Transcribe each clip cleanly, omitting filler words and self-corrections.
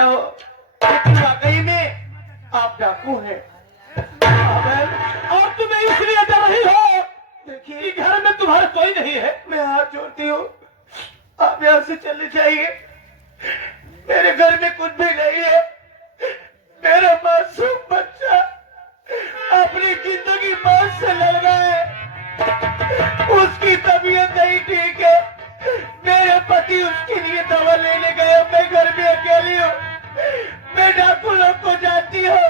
हो, लेकिन वाकई में आप डाकू हैं। और तुम्हें इसलिए डर रही हो देखिए, कि घर में तुम्हारे कोई नहीं है। मैं हाथ जोड़ती हूँ, आप यहाँ से चले जाइए। मेरे घर में कुछ भी नहीं है। मेरा मासूम बच्चा अपनी जिंदगी मौत से लड़ रहा है। उसकी तबीयत नहीं ठीक है। मेरे पति उसके लिए दवा लेने गए, मैं घर में अकेली हूँ। मैं डाकू लोग को जानती हूँ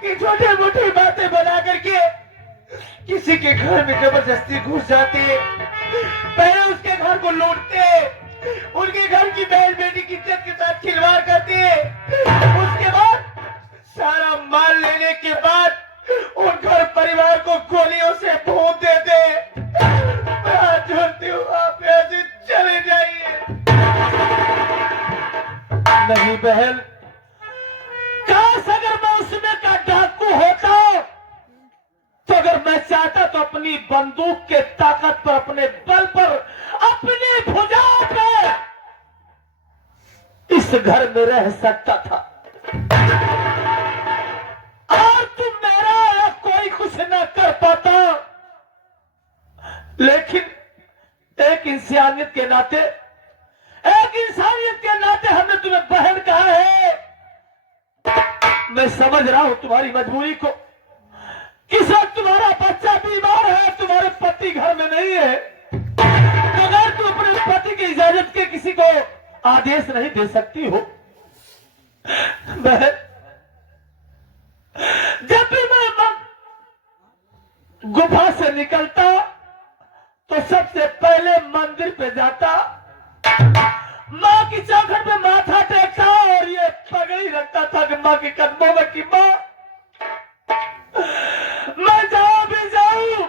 कि छोटे मोटी बातें बना करके किसी के घर में जबरदस्ती घुस जाते हैं, पहले उसके घर को लूटते हैं, उनके घर की बहन बेटी की इज्जत के साथ खिलवाड़ करते हैं। उसके बाद सारा माल लेने के बाद उन घर परिवार को गोलियों से भून देते हैं। मैं हाथ जोड़ती हूँ, आप यहाँ से चले जाइए। नहीं बहन, काश अगर मैं उसमें का डाकू होता तो अगर मैं चाहता तो अपनी बंदूक के ताकत पर, अपने बल पर, अपनी भुजाओं पे इस घर में रह सकता था और तुम मेरा कोई कुछ न कर पाता। लेकिन एक इंसानियत के नाते, हमने तुम्हें बहन कहा है। मैं समझ रहा हूं तुम्हारी मजबूरी को। किस वक्त तुम्हारा बच्चा बीमार है, तुम्हारे पति घर में नहीं है, तो अगर तुम अपने पति की इजाजत के किसी को आदेश नहीं दे सकती हो। बहन, जब भी मैं गुफा से निकलता तो सबसे पहले मंदिर पे जाता, माँ की चौखट पे माथा टेकता और ये पगड़ी रखता था कि माँ के कदमों में कि माँ, मैं जहां भी जाऊं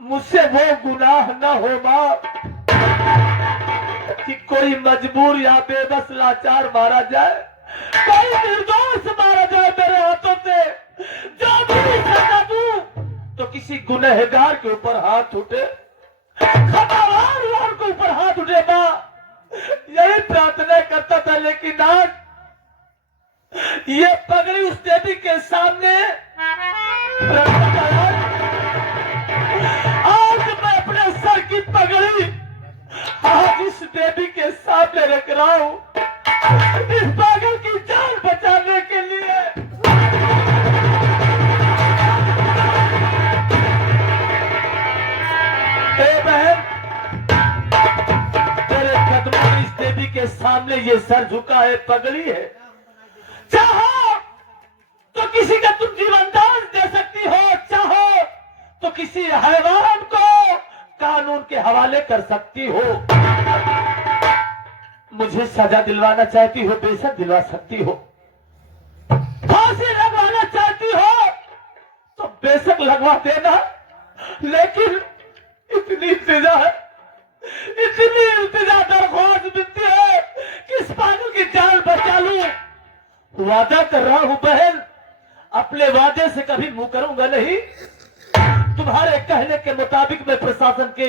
मुझसे वो गुनाह न हो मां कि कोई मजबूर या बेबस लाचार मारा जाए, कोई निर्दोष मारा जाए मेरे हाथों से। जो भी सजा दूं तो किसी गुनहगार के ऊपर हाथ उठे, खतावार के ऊपर हाथ उठे मां, यही प्रार्थना करता था। लेकिन आज ये पगड़ी उस देवी के सामने, आज मैं अपने सर की पगड़ी आज इस देवी के सामने रख रहा हूं, इस पागल की जान बचाने के लिए। बहन, तेरे कदमों में इस देवी के सामने ये सर झुका है, पगड़ी है। चाहो तो किसी का तुम जीवनदान दे सकती हो, चाहो तो किसी हैवान को कानून के हवाले कर सकती हो। मुझे सजा दिलवाना चाहती हो, बेशक दिलवा सकती हो। फांसी लगवाना चाहती हो तो बेशक लगवा देना। लेकिन इतनी इल्तिजा है, इतनी इल्तिजा दरख्वास्त मिलती है कि इस पागल की जान बचा लूं। वादा कर रहा हूं बहन, अपने वादे से कभी मुंह करूंगा नहीं। तुम्हारे कहने के मुताबिक मैं प्रशासन के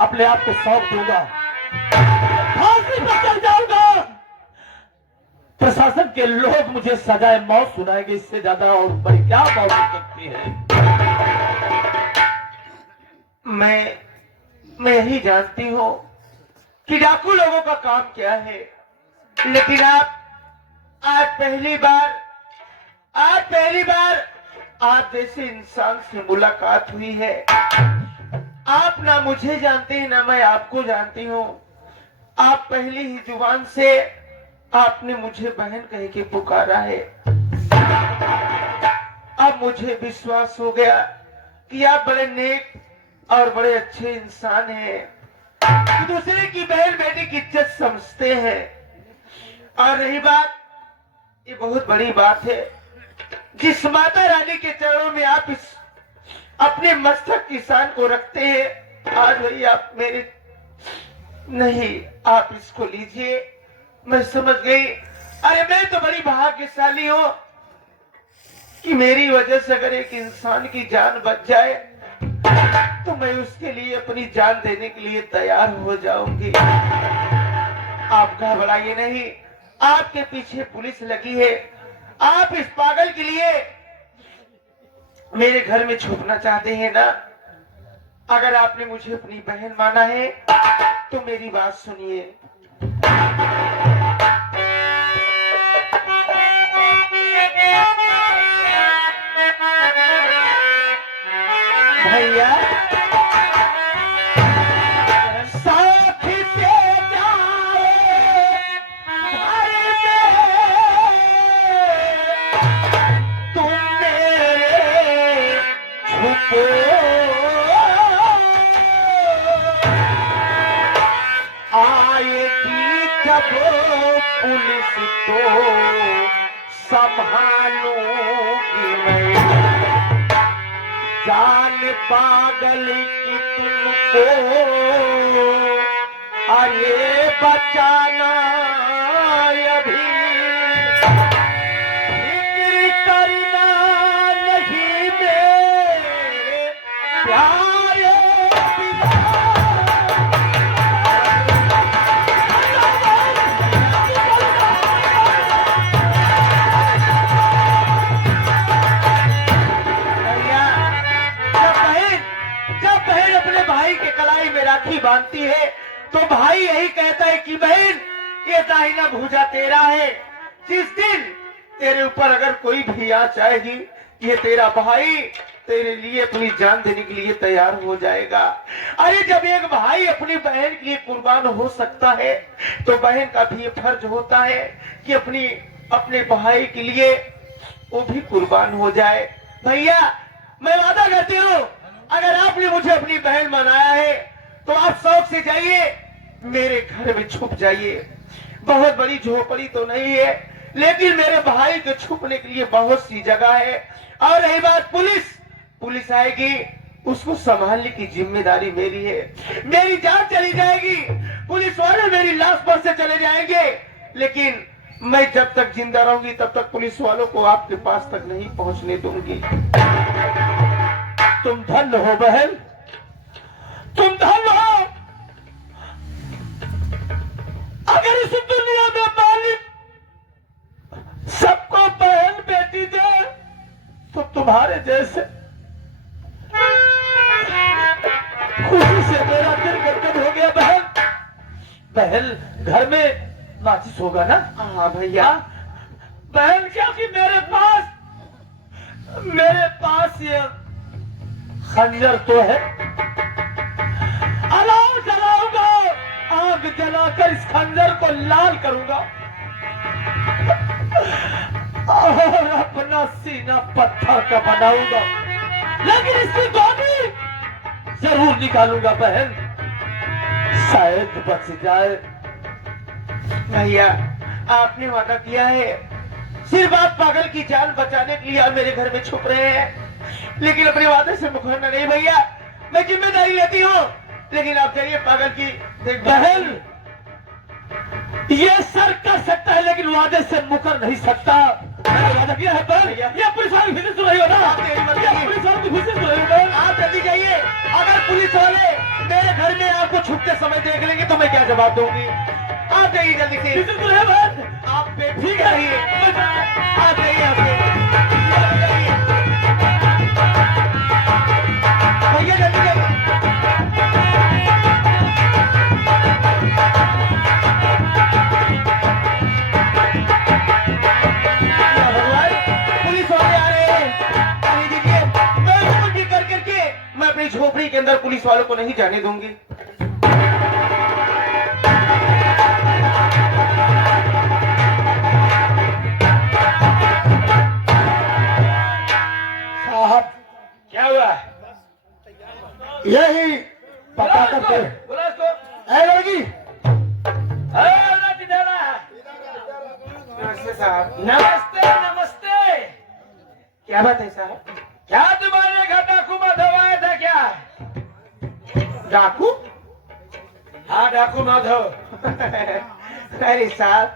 अपने आप को सौंप दूंगा, फांसी पर चढ़ जाऊंगा। प्रशासन के लोग मुझे सजाए मौत सुनाएंगे, इससे ज्यादा और बड़ी क्या मौत हो सकती है। मैं यही जानती हूँ कि डाकू लोगों का काम क्या है, लेकिन आज पहली बार आप जैसे इंसान से मुलाकात हुई है। आप ना मुझे जानते हैं, ना मैं आपको जानती हूँ। आप पहली ही जुबान से आपने मुझे बहन कह के पुकारा है। अब मुझे विश्वास हो गया कि आप बड़े नेक और बड़े अच्छे इंसान हैं, दूसरे की बहन बेटी की इज्जत समझते हैं। और रही बात, ये बहुत बड़ी बात है, जिस माता रानी के चरणों में आप इस अपने मस्तक किसान को रखते हैं, आज वही आप मेरे नहीं, आप इसको लीजिए। मैं समझ गई। अरे मैं तो बड़ी भाग्यशाली हूं कि मेरी वजह से अगर एक इंसान की जान बच जाए तो मैं उसके लिए अपनी जान देने के लिए तैयार हो जाऊंगी। आप घबराइए नहीं, आपके पीछे पुलिस लगी है। आप इस पागल के लिए मेरे घर में छुपना चाहते हैं ना? अगर आपने मुझे अपनी बहन माना है तो मेरी बात सुनिए। भैया साथ से जाओ घर में, तुम मेरे छुपो आएगी जब पुलिस तो संभालूंगी मैं। जान पागल की तुमको आए बचाना अभी, फिक्र करना नहीं मेरे प्यारे पिता। अपने भाई के कलाई में राखी बांधती है तो भाई यही कहता है कि बहन ये दाहिना भुजा तेरा है। जिस दिन तेरे ऊपर अगर कोई भी आ जाएगी, ये तेरा भाई तेरे लिए अपनी जान देने के लिए तैयार हो जाएगा। अरे जब एक भाई अपनी बहन के लिए कुर्बान हो सकता है तो बहन का भी ये फर्ज होता है कि अपने भाई के लिए वो भी कुर्बान हो जाए। भैया मैं वादा करती हूँ, अगर आपने मुझे अपनी बहन बनाया है तो आप शौक से जाइए, मेरे घर में छुप जाइए। बहुत बड़ी झोपड़ी तो नहीं है, लेकिन मेरे भाई के छुपने के लिए बहुत सी जगह है। और रही बात पुलिस आएगी, उसको संभालने की जिम्मेदारी मेरी है। मेरी जान चली जाएगी, पुलिस वाले मेरी लाश पर से चले जाएंगे, लेकिन मैं जब तक जिंदा रहूंगी तब तक पुलिस वालों को आपके पास तक नहीं पहुंचने दूंगी। तुम धन्य हो बहन, तुम धन्य हो। अगर इस दुनिया में मालिक सबको बहन बेटी दे तो तुम्हारे जैसे। खुशी से मेरा दिल गदगद हो गया बहन। बहन घर में नाचिस होगा ना? हाँ भैया। बहन क्योंकि मेरे पास ये खंजर तो है। अलाव जलाऊंगा, आग जलाकर इस खंजर को लाल करूंगा और अपना सीना पत्थर का बनाऊंगा, लेकिन इसकी गोली जरूर निकालूंगा बहन, शायद बच जाए। भैया आपने वादा किया है, सिर्फ आप पागल की जान बचाने के लिए आप मेरे घर में छुप रहे हैं, लेकिन अपने वादे से मुकरना नहीं। भैया मैं जिम्मेदारी लेती हूँ, लेकिन आप जाइए पागल की देख। बहन ये सर कर सकता है लेकिन वादे से मुकर नहीं सकता। मैंने वादा किया है बहन। ये पुलिस वाले फिर सुन रही हो ना? पुलिस वाले तो फिर सुन रही हो बहन। आप जल्दी जाइए, अगर पुलिस वाले मेरे घर में आपको छुपते समय देख लेंगे तो मैं क्या जवाब दूंगी? आप जाइए जल्दी से। आप बेफिक्र रहिए, आप जाइए यहाँ से। भैया जल्दी जाइए। पुलिस वाले आ रहे हैं, पानी दीजिए। मैं कुछ भी करके मैं अपनी झोपड़ी के अंदर पुलिस वालों को नहीं जाने दूंगी। क्या हुआ? यही पता करते है लड़की। नमस्ते साहब। नमस्ते नमस्ते। क्या बात है साहब? क्या तुम्हारे घर डाकू माधव आया था क्या? डाकू? हाँ डाकू माधव। अरे साहब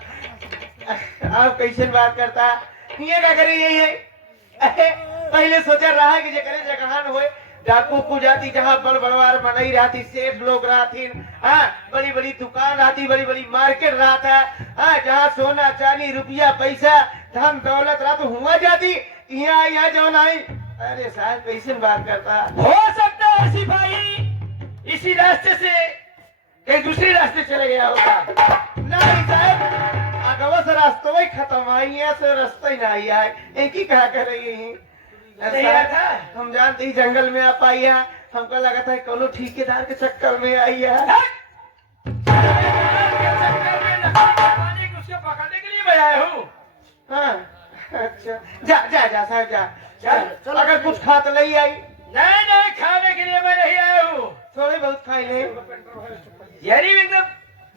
आप कैसे बात करता? ये क्या करे? यही है। पहले सोचा रहा कि जे करे जगहान होए डाकू को जाती जहाँ बड़ बड़वार मनई रहती, सेठ लोग रहती, हाँ बड़ी बड़ी दुकान रहती, बड़ी बड़ी मार्केट रहता, हाँ जहाँ सोना चांदी रुपया पैसा धन दौलत रहा तो हुआ जाती, यहाँ जो नहीं। अरे साहब कैसे बात करता, हो सकता है सिपाही इसी रास्ते से कहीं दूसरे रास्ते चले गया होगा। नहीं साहब अगवा से रास्ता वही खत्म आई, यहाँ से रास्ता ही नहीं आए, एक ही कहा कर रही है। नहीं आया था? हम जानते ही जंगल में आप आई है, हमको लगा था कोनो ठेकेदार के चक्कर में आई है। उसको पकड़ने के लिए मैं आया हूँ। हाँ अच्छा जा जा जा साहब जा, चल अगर कुछ खा तो ले आई। नहीं नहीं, खाने के लिए मैं नहीं आया हूँ। थोड़े बहुत खाई ले। यानी एकदम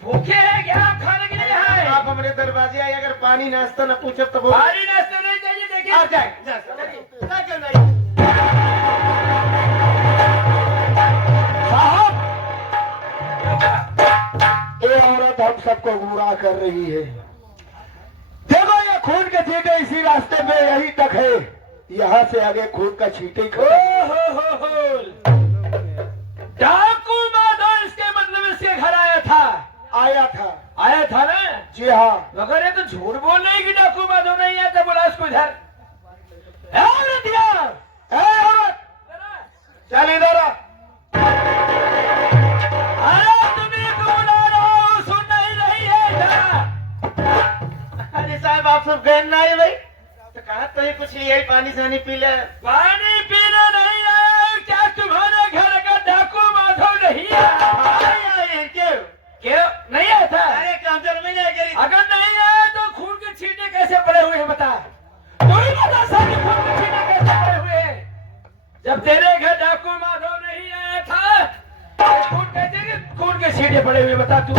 भूखे हैं क्या? आप खाने के लिए आए? आप हमारे दरवाजे आए, अगर पानी नाश्ता न पूछे तो बोलो। भारी नाश्ता नहीं चाहिए। देखिए आ जाए जा क्यों नहीं। साहब ये औरत हम सबको गुमराह कर रही है। देखो ये खून के छींटे इसी रास्ते में यही तक है, यहाँ से आगे खून का छींटे ही खत्म। हो। डाकू माधव इसके मतलब इसके घर आया था। आया था ना? जी हाँ। मगर ये तो झूठ बोल रही कि डाकू माधव नहीं आया था। बोला उसको इधर औरत यार, औरत चल इधर आ। अरे तुम्हें को बुला रहा हूँ, सुन नहीं रही है इधर। अरे साहब आप सब गए ना भाई, तो कहा तो ही कुछ यही पानी सानी पी ले। पानी पीने नहीं आया क्या? तुम्हारे घर का डाकू माधव नहीं आया? क्यों नहीं आया था? अरे काउंटर में नहीं गई। अगर नहीं आया तो खून के छींटे कैसे पड़े हुए हैं बता? तू ही बता सारे खून के छींटे कैसे पड़े हुए हैं? जब तेरे घर डाकू माधव नहीं आया था तो खून के छींटे पड़े हुए बता तू।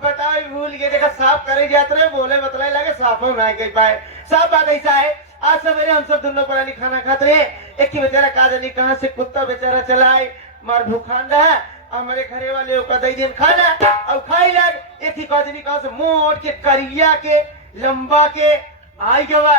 बताओ भूल गए, देखा साफ करे जाते रहे, बोले बतलाए लगे साफ हो ना कह पाए। साफ बात ऐसा है, आज सवेरे हम सब दोनों परानी खाना खाते रहे, एक ही बेचारा काजनी कहाँ से कुत्ता बेचारा चला आए, मार भूखान रहा, हमारे घरे वाले का दई दिन खाना और खाई लग। एक ही काजनी कहाँ से मोट के करिया के लंबा के आई गवा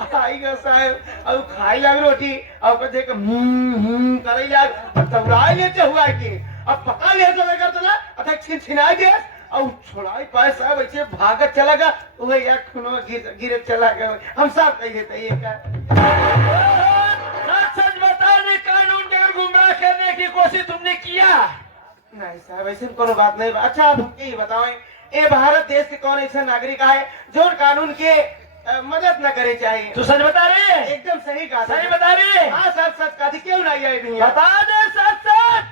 साहब और खाई लग रोटी और देख करे लग तबराई लेते हुआ के अब पका ले तो कर तो ना अथा छिनाई दे और छोड़ाई पाए साहब ऐसे भागत चला गया, वही एक खुनो गिरे चला गया। हम सब कह देते ये का सच बताने कानून के गुमराह करने की कोशिश तुमने किया? नहीं साहब ऐसे कोनो बात नहीं। अच्छा आप हमके ये बताओ, ये भारत देश के कौन ऐसा नागरिक है जो कानून के मदद न करे चाहिए? तू सच बता रही है? एकदम सही कहा। सही बता रही है? हाँ सच सच कहा थी, क्यों नहीं आई भैया? बता दे सच सच।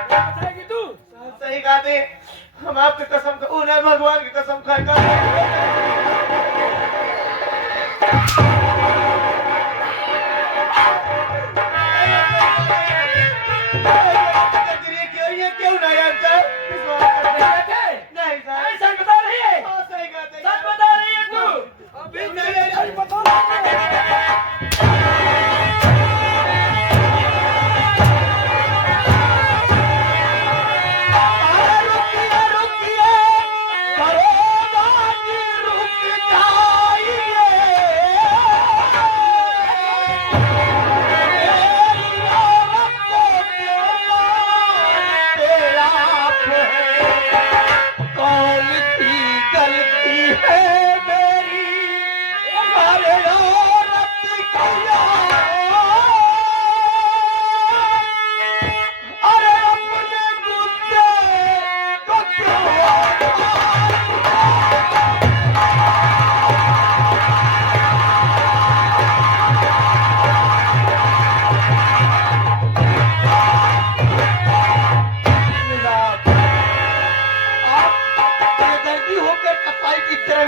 बताएगी तू? सही कहा थे, हम आपकी कसम उन्हें भगवान की कसम खाएगा। क्यों नहीं आता? नहीं साहब सच बता रही है? सही कहा थे। सच बता रही है तू? अभी नहीं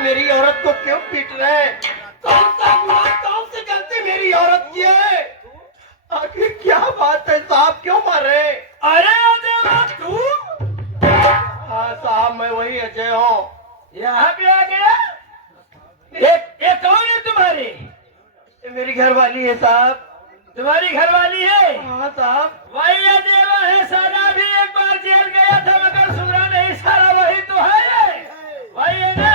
मेरी औरत को क्यों पीट रहे हैं? कौन सा गुनाह, कौन सी गलती मेरी औरत की है? आखिर क्या बात है साहब, क्यों मार रहे? अरे अजय तू? हाँ साहब मैं वही अजय हूँ। यहाँ पे आ गया? ये कौन है तुम्हारी? मेरी घरवाली है साहब। तुम्हारी घरवाली है? हाँ साहब। वही अदेवा है, सारा भी एक बार जेल गया था मगर सुधरा नहीं, सारा वही तो है। वही है ना?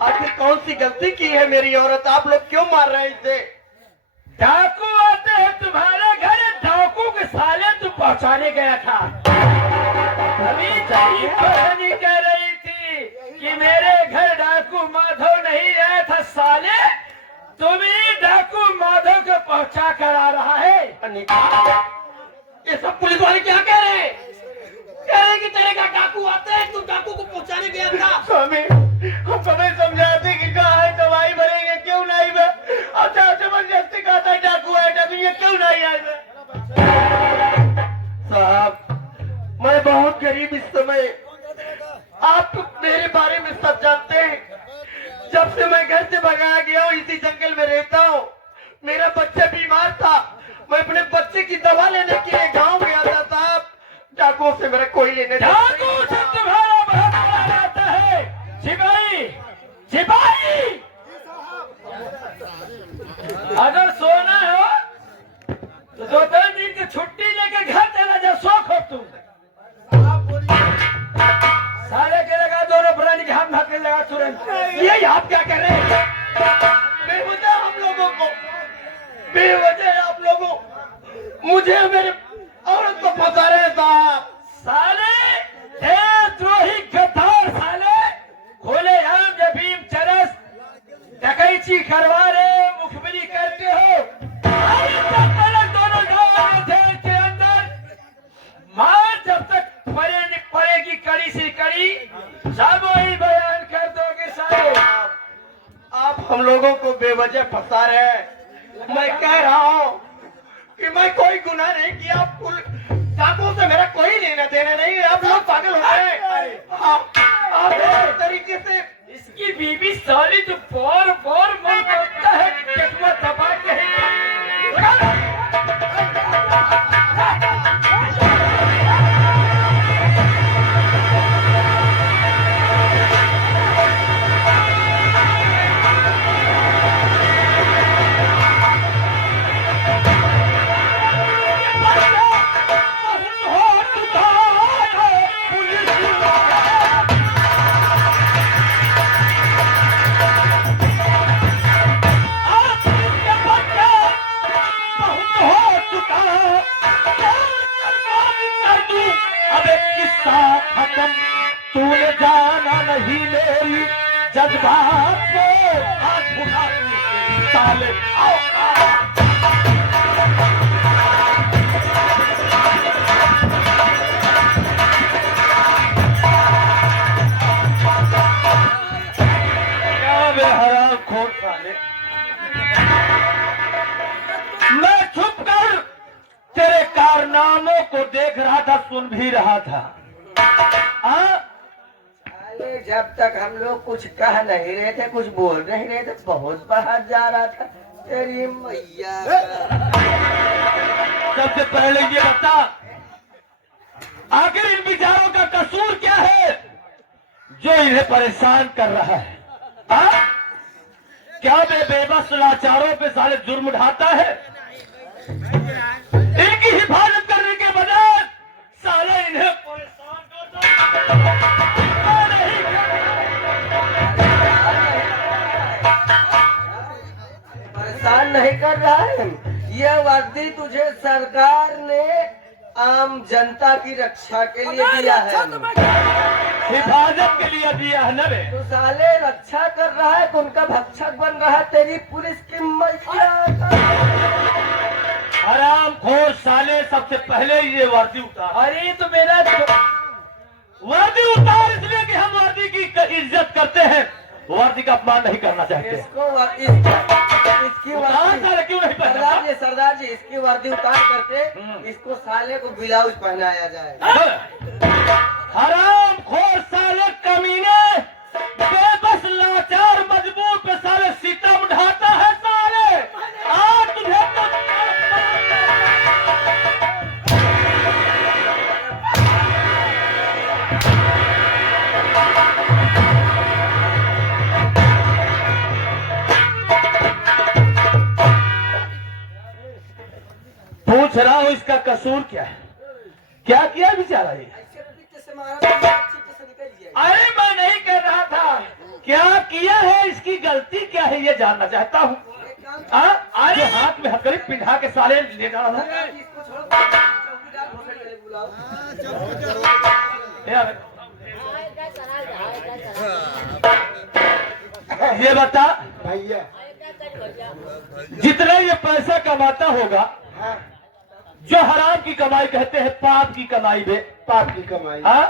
आखिर कौन सी गलती की है मेरी औरत, आप लोग क्यों मार रहे हैं इसे? डाकू आते हैं तुम्हारे घर, डाकू के साले तू पहुंचाने गया था। अभी तेरी बहनी कह रही थी कि मेरे घर डाकू माधव नहीं आया था, साले तुम्ही डाकू माधव को पहुंचा कर आ रहा है। अनिता, ये सब पुलिस वाले क्या कह रहे हैं? कह रहे हैं कि तेरे घर डाकू आते हैं, तू डाकू को पहुंचाने गया था। स्वामी, हमको नहीं समझाते कि कहाँ है दवाई भरेंगे, क्यों नहीं बे? अच्छा जबरदस्ती कहता है डाकू है, डाकू ये क्यों नहीं आए बे? साहब, मैं बहुत गरीब इस समय, आप मेरे बारे में सब जानते हैं। जब से मैं घर से भगाया गया हूँ, इसी जंगल में रहता हूँ। मेरा बच्चा बीमार था, मैं अपने बच्चे की दवा लेने के लिए गांव गया था साहब। डाकुओं से मेरा कोई लेने डाकू से तुम्हारा बहुत बड़ा नाता है। सिपाही, सिपाही, अगर सोना हो तो 2-3 दिन की छुट्टी लेके घर चला जा, शौक हो तुम। साले के लगा दोनों प्राणी के हाथ भागने लगा तुरंत। ये आप क्या कर रहे हैं? बेवजह हम लोगों को, बेवजह आप लोगों मुझे मेरे औरत को फंसा रहे हैं साहब। साले देशद्रोही गद्दार साले, खोले आम जबीम चरस डकैती करवा रहे, मुखबिरी करते हो। दोनों जेल के अंदर मार जब तक पड़ेगी कड़ी से कड़ी, सब वही बयान कर दोगे साले। आप हम लोगों को बेवजह फंसा रहे हैं। मैं कह रहा हूँ कि मैं कोई गुनाह नहीं किया, डाकुओं से मेरा कोई लेना देना नहीं है। आप लोग पागल हो गए हैं। आप इस तरीके से इसकी बीबी साली तो बार बार मन करता है कि चटवा दबा के तूने जाना नहीं मेरी जज्बात को, हाथ उठा साले आओ। क्या बेहराम खोर साले, मैं छुप कर तेरे कारनामों को देख रहा था, सुन भी रहा था। जब तक हम लोग कुछ कह नहीं रहे थे, कुछ बोल नहीं रहे थे, बहुत बाहर जा रहा था। तेरी मैया, सबसे पहले ये बता, आखिर इन विचारों का कसूर क्या है जो इन्हें परेशान कर रहा है? क्या वे बेबस लाचारों पे साले जुर्म ढाता है? इनकी हिफाजत करने के बजाय साले इन्हें परेशान करता परेशान नहीं कर रहा है। यह वर्दी तुझे सरकार ने आम जनता की रक्षा के लिए दिया है, हिफाजत के लिए दिया है। न रे तो साले रक्षा कर रहा है, तो उनका भक्षक बन रहा है। तेरी पुलिस की मैया, हराम खोर साले, सबसे पहले ये वर्दी उतार। अरे तो मेरा वर्दी उतार इसलिए कि हम वर्दी की इज्जत करते हैं, वर्दी का अपमान नहीं करना चाहते। इसकी वर्दी क्यों नहीं पहना? सरदार जी इसकी वर्दी उतार करके इसको साले को ब्लाउज पहनाया जाए। हराम खोर साले, कमीने, बेबस लाचार मजबूर पे साले सितम ढाता है साले। आज तुझे पूछ रहा हूँ, इसका कसूर क्या है? क्या किया बेचारा ये? अरे मैं नहीं कह रहा था क्या किया है, इसकी गलती क्या है, ये जानना चाहता हूँ। अरे हाथ में हथकड़ी पिंधा के साले ले जा रहा हूँ। ये बता भैया जितना ये पैसा कमाता होगा, हाँ, जो हराम की कमाई कहते हैं, पाप की कमाई बे, पाप की कमाई, हाँ,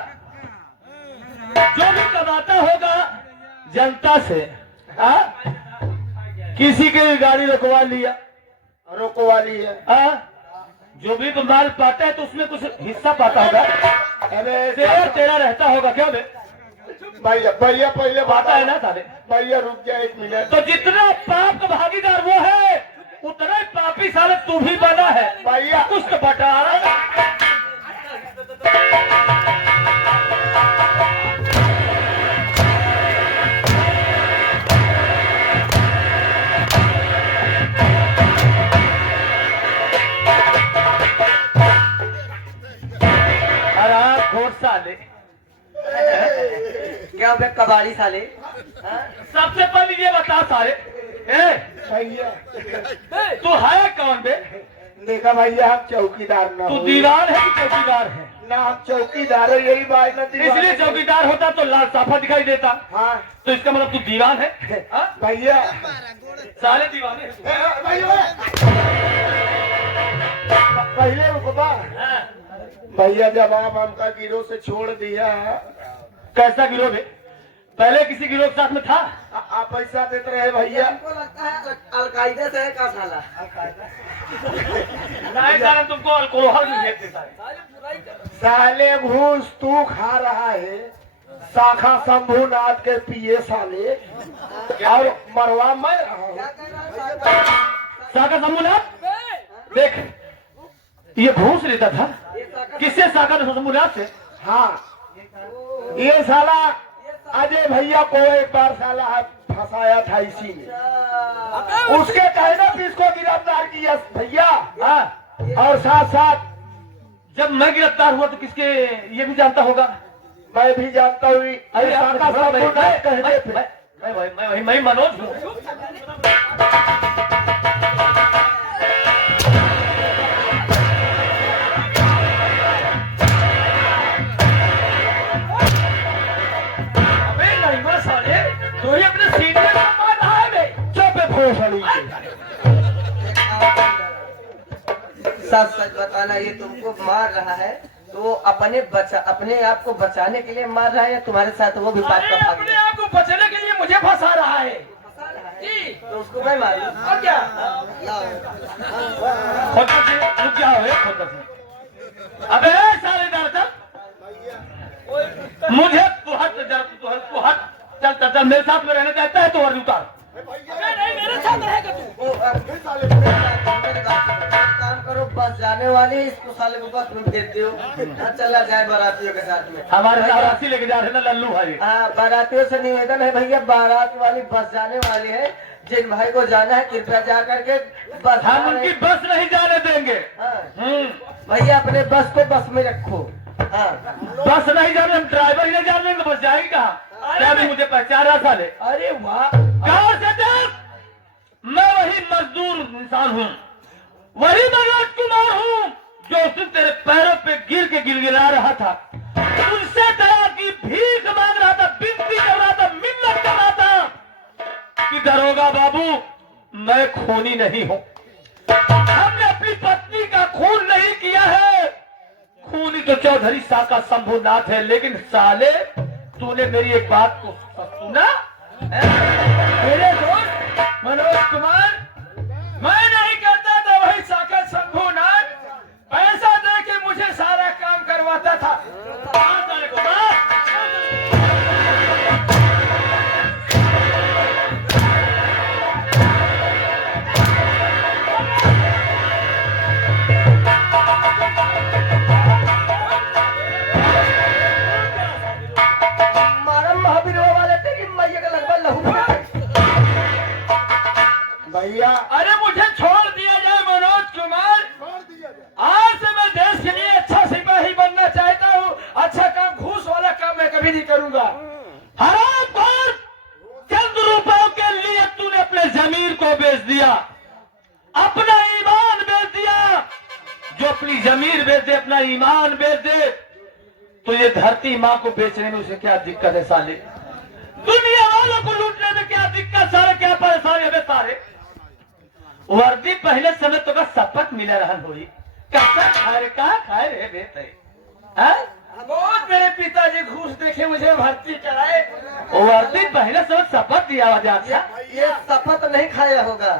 जो भी कमाता होगा जनता से, हाँ, किसी की गाड़ी रुकवा लिया, रोकवा ली है। हाँ, जो भी तो माल पाता है तो उसमें कुछ हिस्सा पाता होगा। अरे तेरा रहता होगा क्या बे? भैया भैया पहले पाता है ना साले। भैया रुक जा 1 मिनट। तो जितना पाप का भागीदार वो है, उतना ही पापी साले तू भी बना है भैया कुछ तो बता रहा है। साले क्या बे कबाड़ी साले? सबसे पहले ये बता साले, भैया तू है कौन बे? देखा भैया हम चौकीदार ना तू हो। दीवार है कि चौकीदार है? ना हम चौकीदार है, यही बात ना दीवार इसलिए है। चौकीदार होता तो लाल साफा दिखाई देता। हाँ तो इसका मतलब तू दीवान है? हाँ? भैया साले दीवाने हैं तू। भैया पहले रुकबा। हाँ। भैया जब आप हमका गिरोह से छोड़ दिया, कैसा गिरोह बे? पहले किसी गिरोह के साथ में था? आप पैसा देते रहे भैया। हमको लगता है अलकायदा से है का साला। नहीं जाने तुमको अल्कोहल भी भेज देता है। साले घूस तू खा रहा है, शाखा शंभुनाथ के पिए साले, और मरवा मैं रहा हूँ। क्या कह रहा है साहब? साका समूनाथ देख, ये घूस लेता था किससे? साका समूनाथ से। हाँ ये साला अजय भैया को एक बार साला फंसाया था इसी में, उसके कहने पे इसको गिरफ्तार किया भैया। हाँ। और साथ साथ जब मैं गिरफ्तार हुआ तो किसके, ये भी जानता होगा। मैं भी जानता हूँ। अरे शाखा शंभुनाथ कहने पे मैं मनोज हूँ। तो ही अपने सीने में मार रहा है बे। चुप है भोसड़ी। सच सच बताना, ये तुमको मार रहा है तो अपने आप को बचाने के लिए मार रहा है या तुम्हारे साथ वो भी पाप अरे का भाग अपने आप को बचाने के लिए मुझे फंसा रहा है। है? तो उसको मैं मारूं? और क्या? खोदकर से रुक जाओ, खोदकर से। अबे साले दादा, मुझे तू हट चल चल चल, मेरे साथ में रहना चाहता है तो और उतार। नहीं मेरे साथ रहेगा तू। मेरी बात सुनो, एक काम करो, बस जाने वाले इसको साले को बस में भेज दो, चला जाए बारातियों के साथ में। हमारे बाराती लेके जा रहे ना लल्लू भाई। हाँ, बारातियों से निवेदन है भैया, बारात वाली बस जाने वाली है, जिन भाई को जाना है कृपया जा करके बस। हम उनकी बस नहीं जाने देंगे। भैया अपने बस को बस में रखो। हाँ बस नहीं जाने, हम ड्राइवर ही नहीं जाने तो बस जाएगी कहाँ? क्या भी मुझे पहचान रहा साले? अरे वाह, कहाँ से देख, मैं वही मजदूर इंसान हूँ, वही मनोज कुमार हूँ जो उस दिन तेरे पैरों पे गिर के गिड़गिड़ा रहा था, तुझसे दया की भीख मांग रहा था, विनती कर रहा था, मिन्नत कर रहा था कि दरोगा बाबू मैं खूनी नहीं हूँ, हमने अपनी पत्नी का खून नहीं किया है, खूनी तो चौधरी साका शंभुनाथ है। लेकिन साले तूने मेरी एक बात को सुना? मेरे दोस्त मनोज कुमार, मैं नहीं करता था वही साका शंभुनाथ, पैसा दे के मुझे सारा काम करवाता था। भैया अरे मुझे छोड़ दिया जाए मनोज कुमार, आज से मैं देश के लिए अच्छा सिपाही बनना चाहता हूँ, अच्छा काम, घूस वाला काम मैं कभी नहीं करूंगा। हरामखोर ईमान बेच दे तो ये धरती माँ को बेचने में उसे क्या दिक्कत है साले? दुनिया वालों को लूटने में क्या दिक्कत सारे? क्या परेशानी हमें सारे? वर्दी पहले समय तो का शपथ मिला रहन हुई कैसा खाए कहा खाए रे बेटे? बहुत मेरे पिताजी घूस देखे मुझे भर्ती कराए। वर्दी पहले समय शपथ दिया हुआ जाता। ये शपथ नहीं खाया होगा,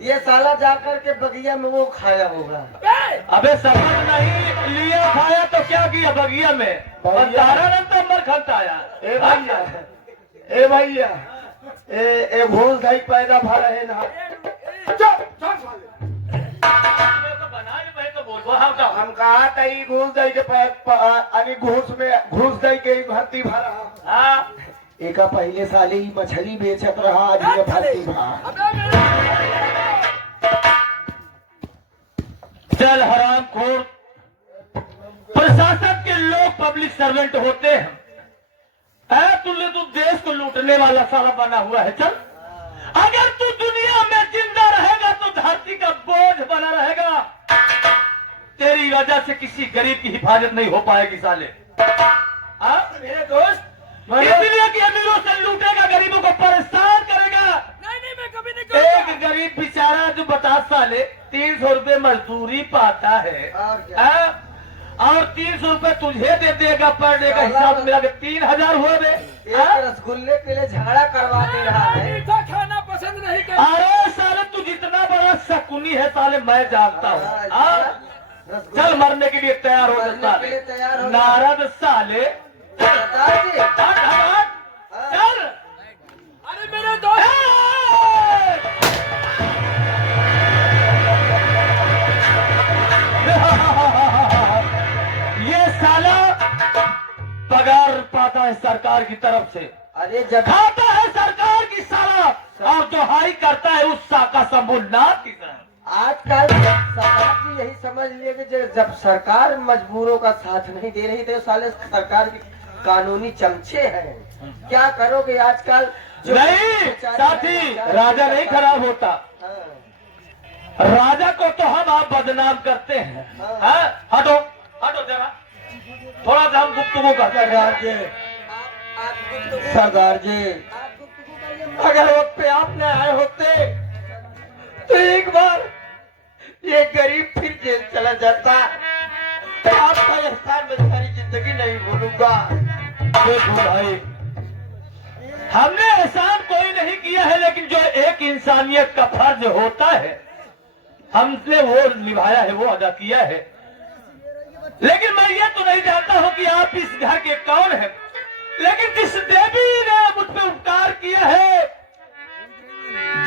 ये साला जाकर के बगिया में वो खाया होगा। अबे शपथ नहीं लिया खाया तो क्या किया बगिया में? तारा नंबर खटाया। ए भैया, ए भैया, ए घोष धाई पैदा भा रहे ना। हम कहा था ई घूस दाई के अरे घूस दाई के भर्ती भरा। एका पहले साले ही मछली बेचत रहा, आज ये भर्ती भा। चल हराम खोर, प्रशासन के लोग पब्लिक सर्वेंट होते हैं। तू देश को लूटने वाला साला बना हुआ है। चल अगर तू दुनिया में जिंदा रहेगा तो धरती का बोझ बना रहेगा। तेरी वजह से किसी गरीब की हिफाजत नहीं हो पाएगी साले। मेरे दोस्त, इसलिए कि अमीरों से लूटेगा, गरीबों को परेशान करेगा। नहीं मैं कभी नहीं करूंगा। एक गरीब बेचारा जो 50 साले 300 रुपए मजदूरी पाता है और 300 रुपए तुझे दे देगा पर डे का हिसाब मिला के 3000 हुए बे। रसगुल्ले के लिए झगड़ा करवा दे रहा है। मीठा खाना पसंद नहीं करता। अरे साले तू जितना बड़ा शकुनी है साले मैं जानता हूँ। चल मरने के लिए तैयार हो साले नारद साले। चल अरे मेरे दोस्त, ये साला पगार पाता है सरकार की तरफ से। अरे जब खाता है सरकार की साला और दुहाई करता है उस का संबुलनाथ की तरह। आजकल सरकार जी यही समझ लिए कि जब सरकार मजबूरों का साथ नहीं दे रही तो साले सरकार की कानूनी चमचे हैं। क्या करोगे आजकल? नहीं साथी, राजा नहीं खराब होता, राजा को तो हम आप बदनाम करते हैं। हटो हटो जरा, थोड़ा सा हम गुफ्तगू करते हैं। सरदार जी, अगर वक्त पे आप न आए होते तो एक बार ये गरीब फिर जेल चला जाता। आपका एहसान मैं सारी जिंदगी नहीं भूलूंगा। देखो भाई, हमने एहसान कोई नहीं किया है, लेकिन जो एक इंसानियत का फर्ज होता है हमने वो निभाया है, वो अदा किया है। लेकिन मैं ये तो नहीं जानता हूं कि आप इस घर के कौन हैं, लेकिन जिस देवी ने मुझ पे उपकार किया है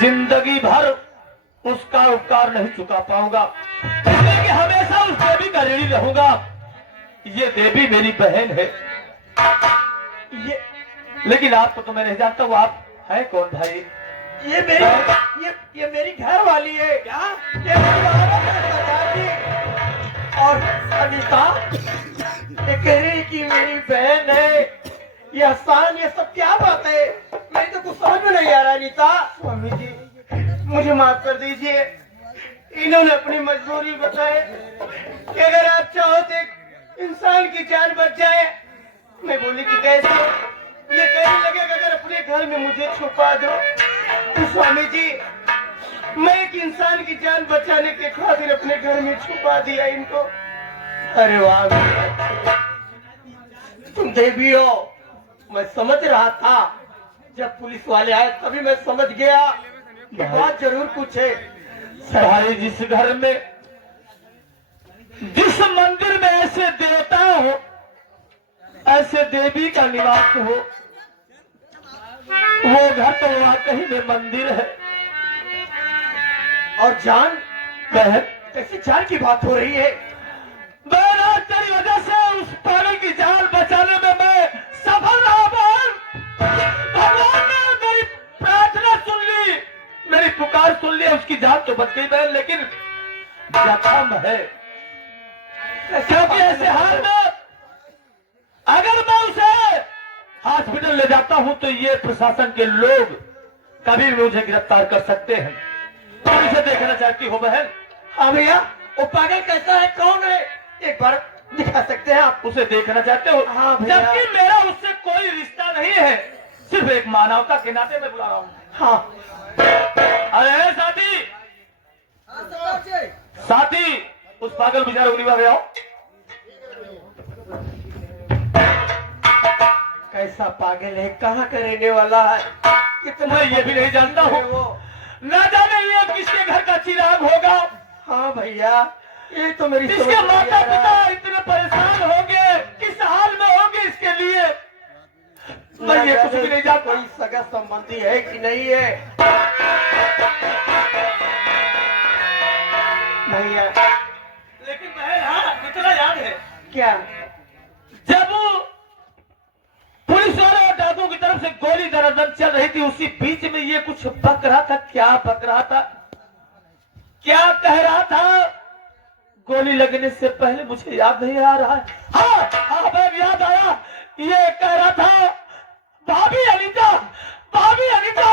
जिंदगी भर उसका उपकार नहीं चुका पाऊंगा, इसलिए कि हमेशा उस देवी का ऋणी रहूंगा। ये देवी मेरी बहन है। ये लेकिन आपको तो मैं नहीं जानता हूँ, आप हैं कौन भाई? ये मेरी घर वाली है। क्या? ये मेरी औरत है सरदार जी। और अनीता ये कह रही कि मेरी बहन है। ये आसान, ये सब क्या बात है? मेरी तो कुछ समझ में नहीं आ रहा। अनीता, स्वामी जी मुझे माफ कर दीजिए। इन्होंने अपनी मजबूरी बताई कि अगर आप चाहो तो इंसान की जान बच जाए। मैं बोली कि कैसे? ये कहने लगे कि अगर अपने घर में मुझे छुपा दो तो स्वामी जी मैं एक इंसान की जान बचाने के खातिर अपने घर में छुपा दिया इनको। अरे वाह, तुम देवी हो। मैं समझ रहा था, जब पुलिस वाले आए तभी मैं समझ गया कि बात जरूर कुछ है। भाई, जिस घर में, जिस मंदिर में ऐसे देवता हो, ऐसे देवी का निवास हो, वो घर तो वाकई में मंदिर है। और जान बहन, कैसे जान की बात हो रही है? बहन, आज तेरी वजह से उस पागल की जान बचाने में मैं सफल रहा। बहन, भगवान ने मेरी प्रार्थना सुन ली, मेरी पुकार सुन ली, उसकी जान तो बच गई बहन, लेकिन जख्म है। क्योंकि ऐसे हाल में अगर मैं उसे हॉस्पिटल ले जाता हूं तो ये प्रशासन के लोग कभी भी मुझे गिरफ्तार कर सकते हैं। तुम इसे देखना चाहती हो बहन? हाँ भैया, वो पागल कैसा है, कौन है? एक बार दिखा सकते हैं आप? उसे देखना चाहते हो? हाँ भैया। जबकि मेरा उससे कोई रिश्ता नहीं है, सिर्फ एक मानवता के नाते मैं बुला रहा हूँ। हाँ अरे साथी, साथी, उस पागल बेचारे को लिवा गया हो। कैसा पागल है, कहाँ का रहने वाला है, कितना मैं ये भी नहीं जानता हूँ, वो। न जाने ये किसके घर का चिराग होगा। हाँ भैया, ये तो मेरी इसके समझ में माता आ रहा पिता है। इतने परेशान होंगे, किस हाल में होंगे इसके लिए मैं ये कुछ भी नहीं जानता। कोई सगा संबंधी है कि नहीं है भैया? लेकिन मैं हाँ इतना याद है, क्या? जब पुलिस वाले और डाकुओं की तरफ से गोली दरअसल चल रही थी, उसी बीच में ये कुछ बक रहा था। क्या बक रहा था, क्या कह रहा था? गोली लगने से पहले मुझे याद नहीं आ रहा है। हाँ हाँ, अब याद आया। ये कह रहा था, भाभी अनीता, भाभी अनीता।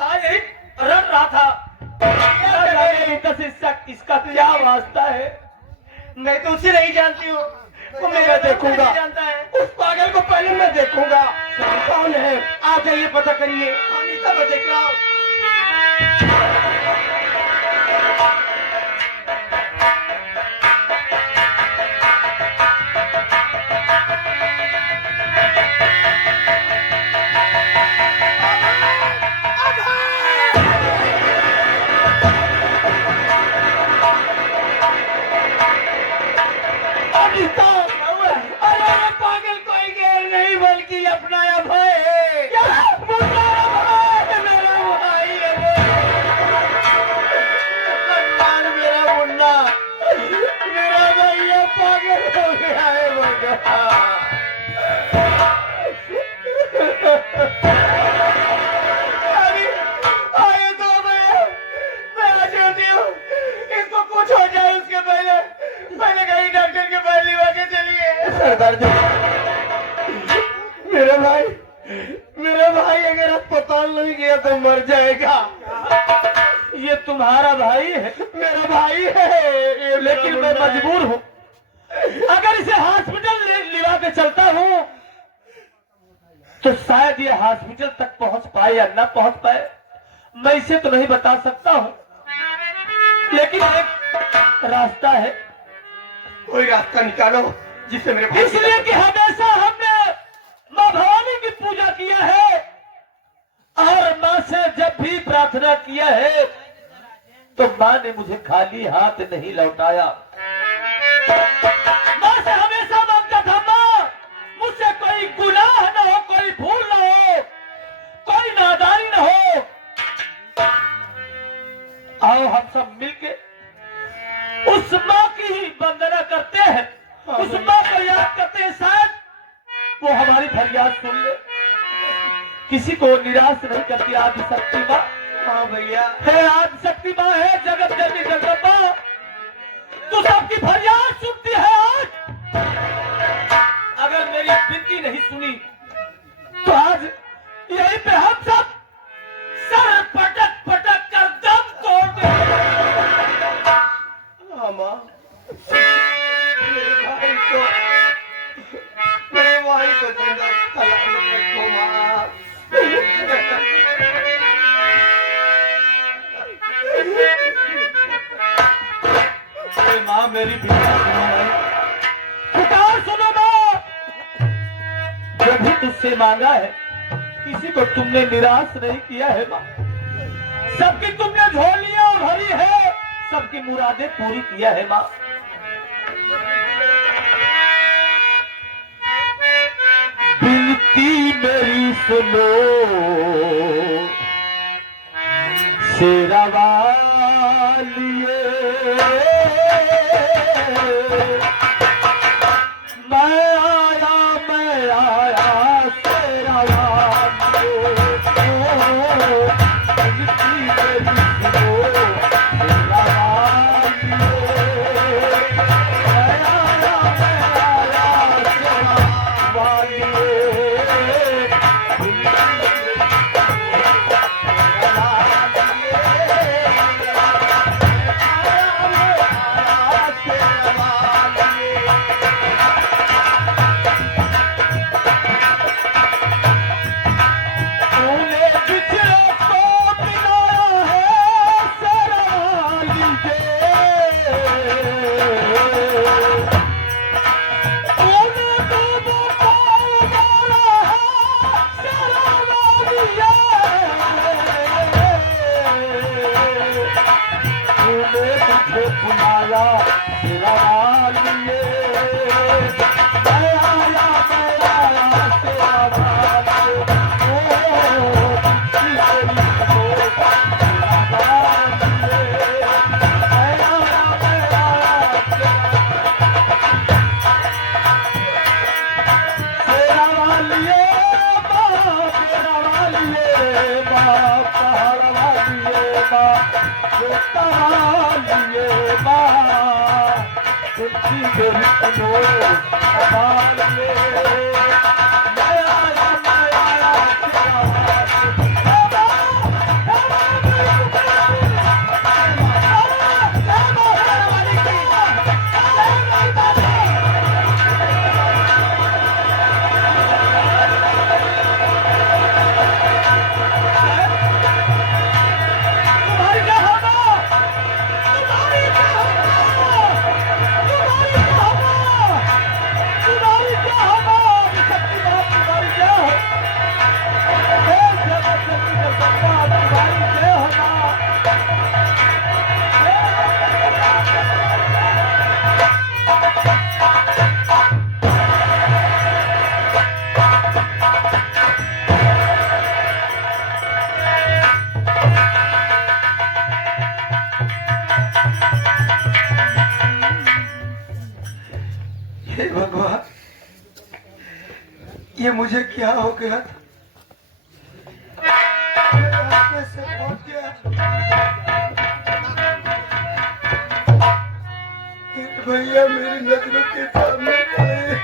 हाँ यही रट रहा था। अनीता से इसका क्या वास्ता है? मैं तो उसे नहीं जानती हूँ, वो मैं मेरा देखूंगा। नहीं जानता है। उस पागल को पहले मैं देखूंगा कौन है। आ जाइए, पता करिए। अनीता को देख रहा हूँ। अनीता, अरे पागल कोई गैर नहीं बल्कि अपना भाई है। क्या? मुन्ना भाई, मेरा भाई है वो। भगवान, मेरा मुन्ना, मेरा भैया पागल हो गया है अरे आए तो भैया, मैं आ जाती हूँ। इसको कुछ हो जाए उसके पहले पहले कहीं डॉक्टर के पास लिवा के चलिए। सरदार जी, मेरा भाई अगर अस्पताल नहीं गया तो मर जाएगा। ये तुम्हारा भाई है? मेरा भाई है, लेकिन मैं मजबूर हूँ। अगर इसे हॉस्पिटल लिवा के चलता हूँ तो शायद ये हॉस्पिटल तक पहुंच पाए या न पहुंच पाए, मैं इसे तो नहीं बता सकता हूँ। लेकिन एक रास्ता है, कोई रास्ता निकालो जिससे मेरे भाई इसलिए कि हमेशा हमने माँ भवानी की पूजा किया है और माँ से जब भी प्रार्थना किया है तो माँ ने मुझे खाली हाथ नहीं लौटाया। माँ से हमेशा मांगता था, माँ मुझसे कोई गुनाह न हो, कोई भूल न हो, कोई नादानी न हो। आओ हम सब मिलके उस माँ की ही वंदना करते हैं, उस माँ को याद करते हैं, शायद वो हमारी फरियाद सुन ले। किसी को निराश नहीं करती आदिशक्ति माँ। हाँ भैया, है आदिशक्ति माँ, है जगत जननी जगदम्बा, तू सबकी फरियाद सुनती है। आज अगर मेरी विनती नहीं सुनी तो आज यहीं पे हम सब सर पटक पटक कर दम तोड़ देंगे। हाँ माँ, मेरे भाई को जिंदा सलामत रखो माँ। अरे माँ, मेरी बिटिया सुनो है, पुकार सुनो माँ। जो भी तुझसे मांगा है किसी को तुमने निराश नहीं किया है माँ। सबकी तुमने झोलियां भरी है, सबकी मुरादें पूरी किया है माँ। बिनती मेरी सुनो शेरा वालिए, मैं आया शेरा वालिए। बिनती मेरी सुनो शेरा वालिए, मैं आया शेरा वालिए। लिए माँ तुलसी देवी तनो लिए हे भगवान, ये मुझे क्या हो गया था? कैसे पहुंच गया? भैया मेरी नजरों के सामने खड़े।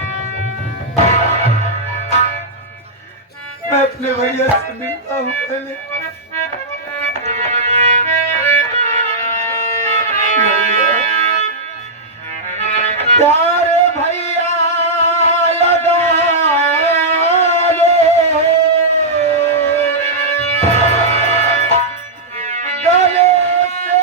मैं अपने भैया से मिलता हूँ पहले। प्यारे भैया लगा लो गले से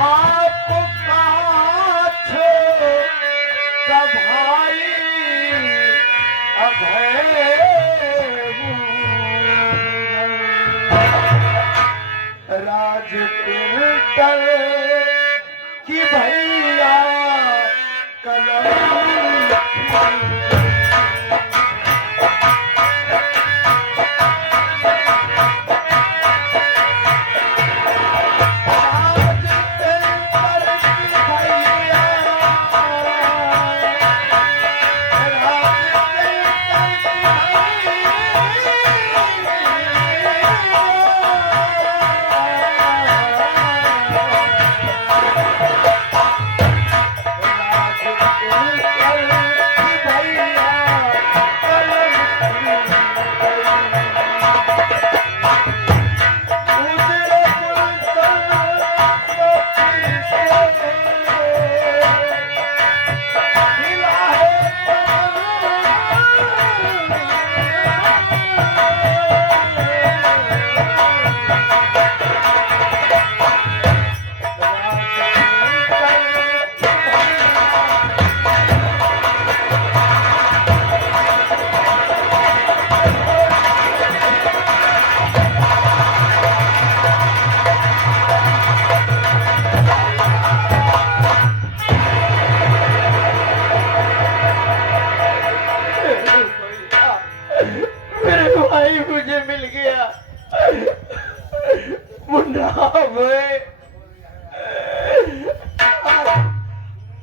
आपको काछ का भाई अभय राजपिंडल की भैया कलम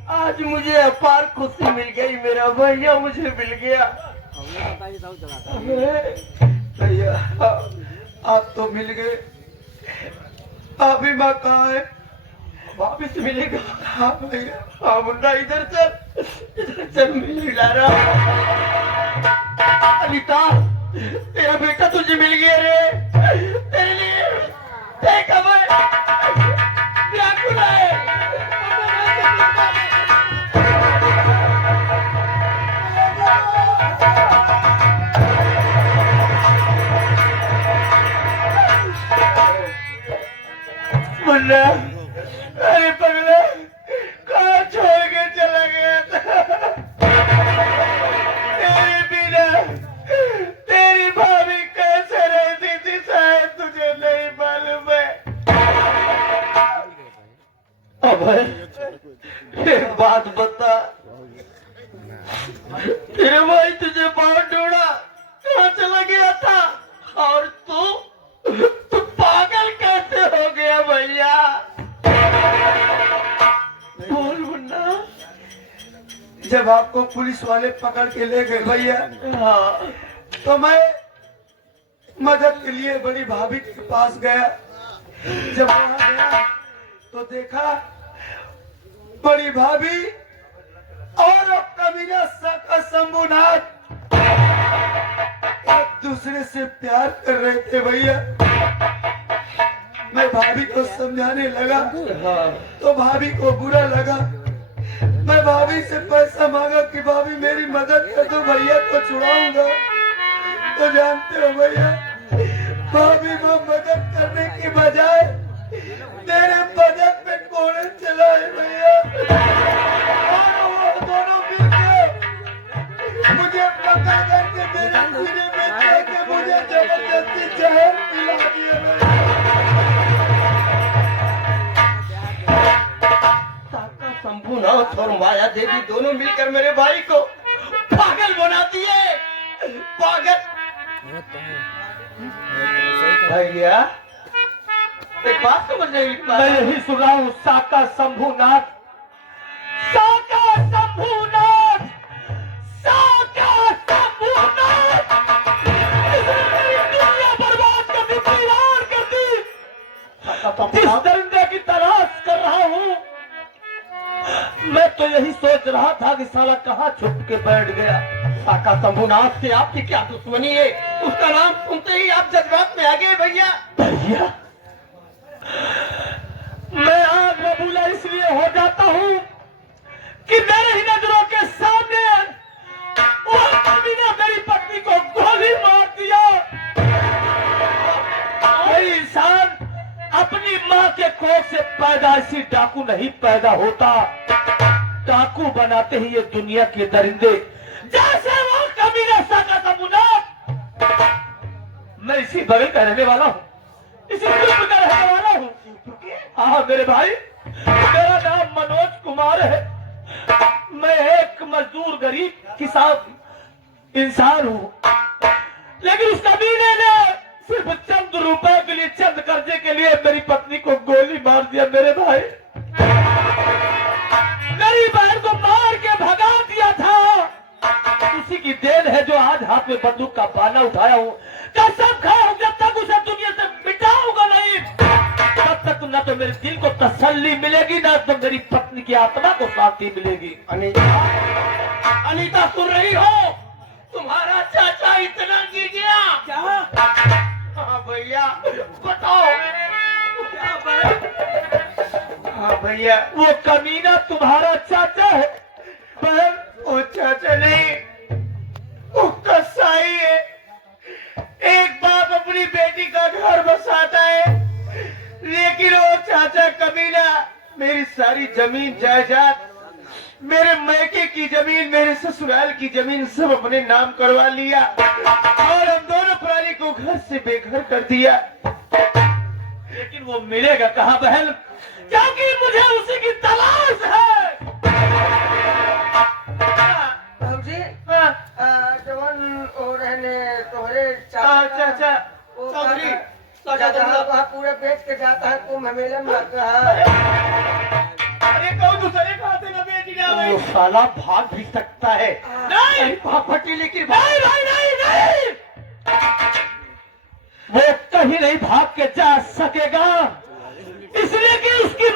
आज मुझे अपार खुशी मिल गई। मेरा भैया मुझे मिल गया। भैया आप तो मिल गए। अभी माँ कहाँ है? वापिस मिलेगा। हाँ भैया। हाँ मुन्ना इधर चल, इधर चल मिला रहा। अनिता तेरा बेटा तुझे मिल गया रे। तेरे लिए देख हमें व्याकुल है। मुन्ना अरे पगला कहाँ छोड़ के चला गया था? तेरे बिना तेरी भाभी कैसे रहती थी शायद तुझे नहीं मालूम है। अब एक बात बता, तेरे भाई तुझे बहुत ढूंढा, कहाँ चला गया था? और तू पागल कैसे हो गया भैया? बोल मुन्ना। जब आपको पुलिस वाले पकड़ के ले गए भैया, हाँ, तो मैं मदद के लिए बड़ी भाभी के पास गया। जब वहां गया तो देखा बड़ी भाभी और कबीरा का शंभुनाथ एक दूसरे से प्यार कर रहे थे भैया। मैं भाभी को समझाने लगा तो भाभी को बुरा लगा। मैं भाभी से पैसा मांगा कि भाभी मेरी मदद कर दो, भैया को छुड़ाऊंगा। तो जानते हो भैया, भाभी वो मदद करने की बजाय मेरे बदन पे कोड़े चलाए भैया। और वो दोनों मिलकर मुझे पकड़ करके मेरे सीने में चढ़ के मुझे जबरदस्ती जहर पिला दिया भैया। काका शंभुनाथ और माया देवी दोनों मिलकर मेरे भाई को पागल बना दिए। पागल भैया, एक बात समझ नहीं पा मैं यही सुन रहा हूँ, साका शंभुनाथ, साका शंभुनाथ, साका शंभुनाथ, इसने मेरी दुनिया बर्बाद कर दी, तैयार कर दी। जिस दरिंदे की तलाश कर रहा हूँ, मैं तो यही सोच रहा था कि साला कहाँ छुप के बैठ गया। साका शंभुनाथ से आपकी क्या दुश्मनी है? उसका नाम सुनते ही आप जज्बात में आ गए भैया। भैया, मैं आग बबूला इसलिए हो जाता हूँ कि मेरे ही नजरों के सामने वो कभी ने मेरी पत्नी को गोली मार दिया। कोई इंसान अपनी माँ के कोख से पैदाइशी डाकू नहीं पैदा होता, डाकू बनाते ही ये दुनिया के दरिंदे, जैसे वो कमीना साका शंभुनाथ। मैं इसी बगल का रहने वाला हूँ, इसी ग्रुप का रहने वाला हूँ। हाँ मेरे भाई, मेरा नाम मनोज कुमार है। मैं एक मजदूर गरीब किसान इंसान हूँ, लेकिन उस कमीने ने सिर्फ चंद रुपए के लिए, चंद कर्जे के लिए मेरी पत्नी को गोली मार दिया। मेरे भाई, मेरी बहन को मार के भगा दिया था। उसी की देन है जो आज हाथ में बंदूक का पाना उठाया हूँ। कसम खाऊं, जब तक उसे दुनिया से मिटाऊंगा नहीं, तब तक न तो मेरे दिल को तसल्ली मिलेगी, ना तो मेरी पत्नी की आत्मा को शांति मिलेगी। अनीता सुन रही हो? तुम्हारा चाचा इतना गिर गया क्या? हाँ भैया, बताओ क्या बात? हाँ भैया, वो कमीना तुम्हारा चाचा है? बहन, वो चाचा नहीं, वो कसाई है। एक बाप अपनी बेटी का घर बसाता है, लेकिन वो चाचा कमीना मेरी सारी जमीन जायदाद, मेरे मैके की जमीन, मेरे ससुराल की जमीन सब अपने नाम करवा लिया और हम दोनों प्राणी को घर से बेघर कर दिया। लेकिन वो मिलेगा कहाँ बहन? क्योंकि मुझे उसी की तलाश है। बाबूजी, जवन और रहने तोहरे चाचा वो चौधरी, वहाँ पूरे बेच के जाता है, कुंभ मेले में लगता है। अरे कौन दूसरे खाते में बेच गया भाई? वो साला भाग भी सकता है। नहीं पापटी, लेकिन नहीं नहीं नहीं नहीं, वो कहीं नहीं भाग के जा सकेगा, इसलिए कि उसकी